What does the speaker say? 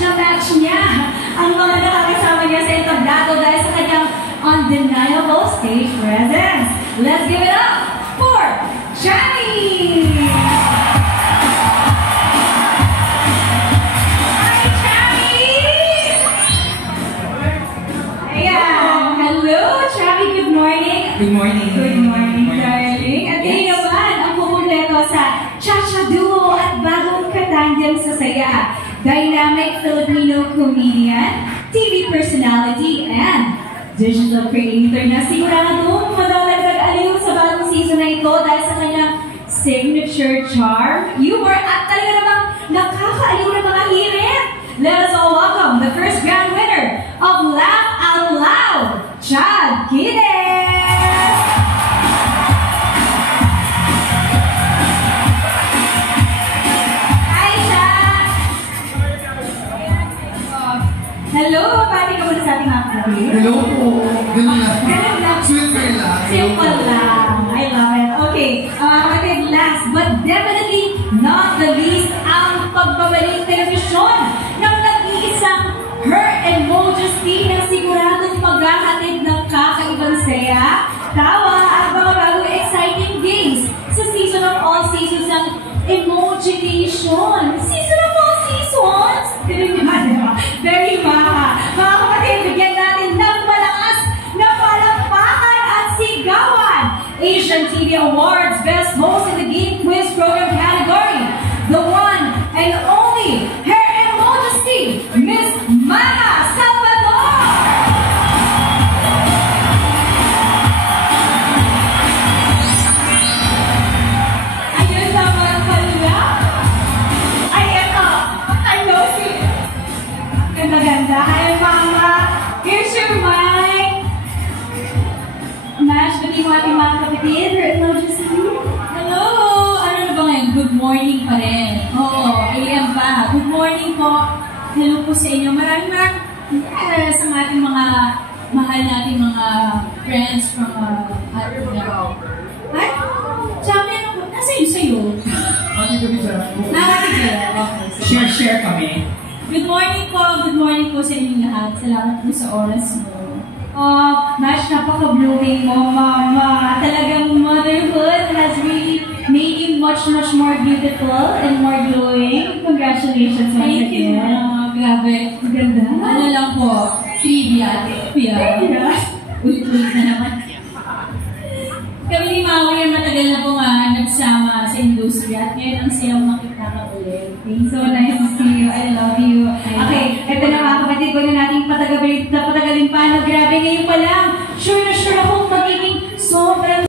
na match niya ang mga nakakasama niya sa entablado dahil sa kanyang undeniable stage presence. Let's give it up for Chami! Hi, Chami! Ayan. Hello, Chami. Good morning. Good morning. Good morning, darling. At yes, naman ang pumuleto sa Cha-Cha Duo at bagong katandem sa saya. Dynamic Filipino comedian, TV personality, and digital creator na siguradong madalagdag aliw sa bagong season na ito dahil sa kanyang signature charm, humor, at talaga namang nakakaaliw na mga hirit. Let us all welcome the first grand winner of Laugh Out Loud, Chad Guinness! Hi, Chad! Hello, pati ka muna sa ating mga kapatid. Hello po. Ganun lang. Ganun lang. Simple lang. Simple lang. I love it. Okay, okay, last but definitely not the least, ang pagbabalik telebisyon ng nag-iisang Her Emojis team na siguradong maghahatid ng kakaibang saya, tawa, at mga bagong exciting days sa season of all seasons ng Emoji Nation. Season of all seasons? Very maha. Mga kapatid, bigyan natin ng malakas na palakpakan at sigawan. Asian TV Awards Best Host in the Game Quiz Program category. The one and only Her Emojis team, Miss Maha Salvador! Ayun naman pala. Ay, eto. I know si... Ganda-ganda. Hi, Mama. Here's your mic. Mash, bati mo ating mga kapatid. Her Emojis team. Hello! Ano na ba ngayon? Good morning pa rin. Oo, AM pa. Good morning po. Hello po sa inyo. Maraming sa ating mga mahal nating mga friends from ating Ay, Chami, ano po? Nasa iyo sa'yo? Pati kami dyan. Okay. Share kami. Good morning po sa inyong lahat. Salamat po sa oras mo. Mash, napaka-blooming mo, Mama. Talagang motherhood has really made you much more beautiful and more glowing. Congratulations once Thank you. again. Grabe. Ganda. Ano lang po, trivia. Ulit-ulit na naman. Kami ni Maui ang matagal na po nga nagsama sa industriya at ngayon ang sayang makita ka ulit. So nice to see you. I love you. Okay, ito na mga kapatid. Huwag na natin patagalin pa. No, grabe ngayon pa lang. Sure na